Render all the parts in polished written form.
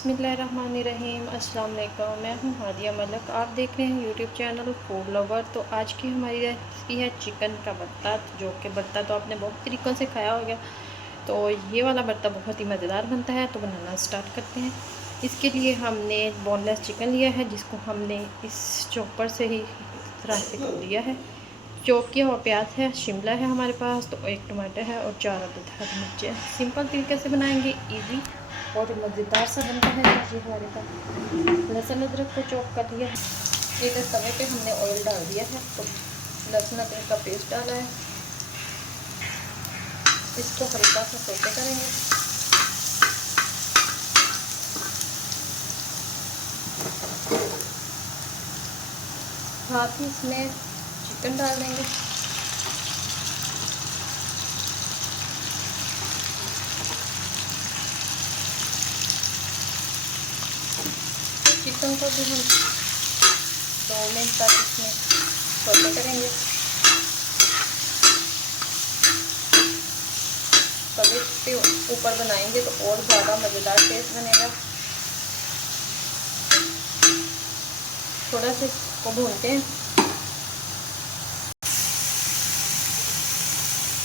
बिस्मिल्लाहिर्रहमानिर्रहीम। अस्सलाम वालेकुम। मैं हूँ हादिया मलक, आप देख रहे हैं यूट्यूब चैनल फूड लवर। तो आज की हमारी रेसिपी है चिकन का भरता, जो कि भरता तो आपने बहुत तरीक़ों से खाया होगा। तो ये वाला भरता बहुत ही मज़ेदार बनता है। तो बनाना स्टार्ट करते हैं। इसके लिए हमने बोनलेस चिकन लिया है, जिसको हमने इस चॉपर से ही इस तरह से कर लिया है। चॉप किया हुआ प्याज है, शिमला है हमारे पास, तो एक टमाटर है और 4 अदद हरी मिर्चें। सिंपल तरीके से बनाएंगे, इजी और मज़ेदार सा बनता है। ये हमारे पास लहसुन अदरक को चॉप कर लिया है। एक तवे पे हमने ऑयल डाल दिया है, तो लहसुन अदरक का पेस्ट डाला है। इसको हल्का सा सौते करेंगे। साथ ही इसमें चिकन डाल देंगे। चिकन को भी हम 2 मिनट तक इसमें सौते करेंगे। तवे पे ऊपर बनाएंगे तो और ज़्यादा मज़ेदार टेस्ट बनेगा। थोड़ा सा इसको भूनते हैं।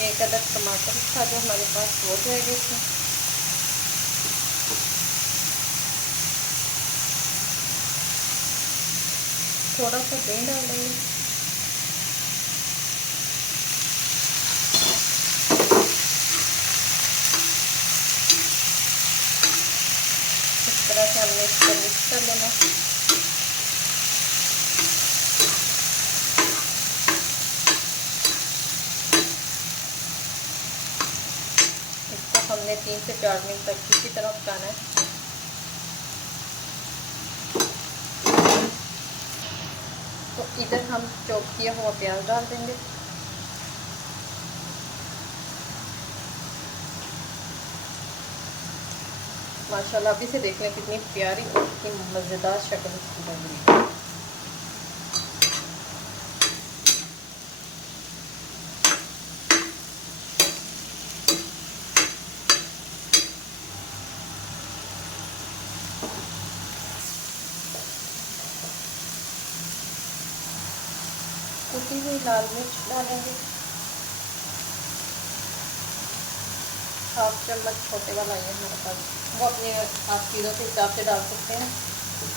एक अदद टमाटर था जो हमारे पास हो जाएगा इसमें। थोड़ा सा दही डाल देंगे। इस तरह से हमने इसको मिक्स कर लेना। इसको हमने 3 से 4 मिनट तक इसी तरह पकाना है। तो इधर हम चॉप किया हुआ प्याज डाल देंगे। माशाल्लाह अभी से देख लें कितनी प्यारी और कितनी मज़ेदार शक्ल इसकी बन रही है। कुटी हुई लाल मिर्च डालेंगे, 1/2 चम्मच छोटे वाला ये हमारे पास, वो अपने आप चीज़ों के हिसाब से डाल सकते हैं।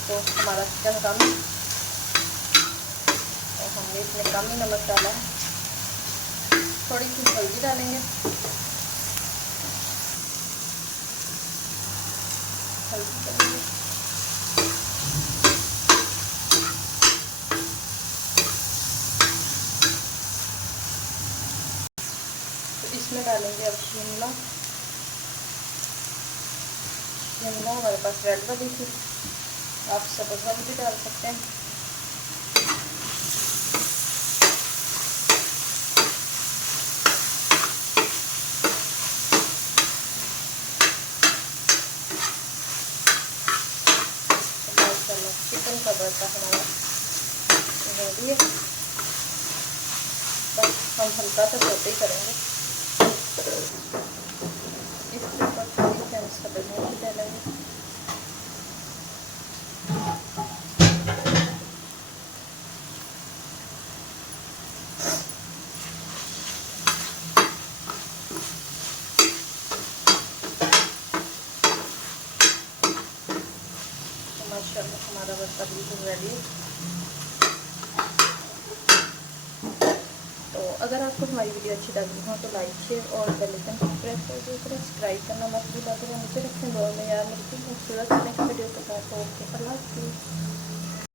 तो हमारा चिकन कम, तो हमने इसमें कम ही नमक डाला है। थोड़ी सी हल्दी डालेंगे, हल्दी डालेंगे। तो इसमें डालेंगे अब शिमला हमारे पास रेड वाली थी, आप सब्ज़ वाली भी डाल सकते हैं। चिकन का भरता हमारा रेडी है। बस हम हल्का सा सौते ही करेंगे। इसके ऊपर थोड़ी सी हम सब्ज़ मिर्च डालेंगे। माशाल्लाह हमारा भरता बिल्कुल रेडी है। तो अगर आपको हमारी वीडियो अच्छी लगी हो तो लाइक शेयर और बेल आइकन को प्रेस कर दीजिए। सब्सक्राइब करना मत भूलिएगा। नीचे रखें दुआ में याद रखें खूबसूरत वीडियो के साथ। ओके, अल्लाह हाफ़िज़।